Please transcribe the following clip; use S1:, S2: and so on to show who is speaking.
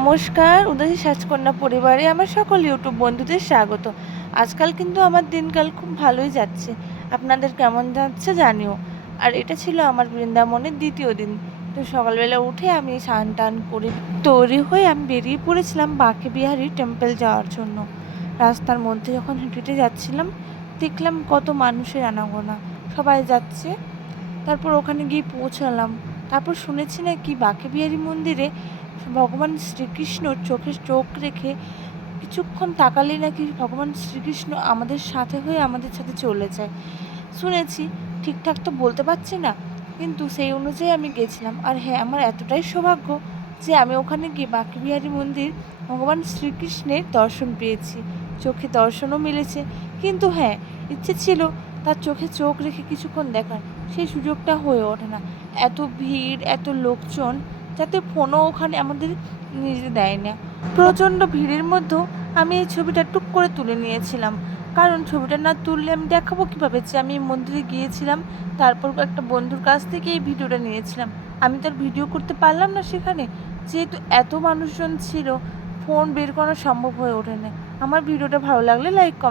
S1: নমস্কার উদাসী সাজকন্যা পরিবারে আমার সকল ইউটিউব বন্ধুদের স্বাগত। আজকাল কিন্তু আমার দিনকাল খুব ভালোই যাচ্ছে। আপনাদের কেমন যাচ্ছে জানিও। আর এটা ছিল আমার বৃন্দাবনের দ্বিতীয় দিন। তো সকালবেলা উঠে আমি স্নান টান করে তৈরি হয়ে আমি বেরিয়ে পড়েছিলাম বাঁকে বিহারি টেম্পল যাওয়ার জন্য। রাস্তার মধ্যে যখন হেঁটে যাচ্ছিলাম, দেখলাম কত মানুষের আনাগোনা। সবাই যাচ্ছে। তারপর ওখানে গিয়ে পৌঁছালাম। তারপর শুনেছি নাকি বাঁকে বিহারি মন্দিরে ভগবান শ্রীকৃষ্ণর চোখে চোখ রেখে কিছুক্ষণ তাকালেই নাকি ভগবান শ্রীকৃষ্ণ আমাদের সাথে হয়ে আমাদের সাথে চলে যায়। শুনেছি, ঠিকঠাক তো বলতে পারছি না, কিন্তু সেই অনুযায়ী আমি গেছিলাম। আর হ্যাঁ আমার এতটাই সৌভাগ্য যে আমি ওখানে গিয়ে বাঁকে বিহারী মন্দির ভগবান শ্রীকৃষ্ণের দর্শন পেয়েছি। চোখে দর্শনও মিলেছে, কিন্তু হ্যাঁ ইচ্ছে ছিল তার চোখে চোখ রেখে কিছুক্ষণ দেখার। সেই সুযোগটা হয়ে ওঠে না। এত ভিড়, এত লোকজন যাতে ফোনও ওখানে আমাদের নিতে দেয় না। প্রচণ্ড ভিড়ের মধ্যেও আমি এই ছবিটা টুক করে তুলে নিয়েছিলাম। কারণ ছবিটা না তুললে আমি দেখাবো কীভাবে যে আমি মন্দিরে গিয়েছিলাম, তারপর একটা বন্ধুর কাছ থেকে এই ভিডিওটা নিয়েছিলাম। আমি তো আর ভিডিও করতে পারলাম না সেখানে। যেহেতু এত মানুষজন ছিল, ফোন বের করা সম্ভব হয়ে ওঠে না। আমার ভিডিওটা ভালো লাগলে লাইক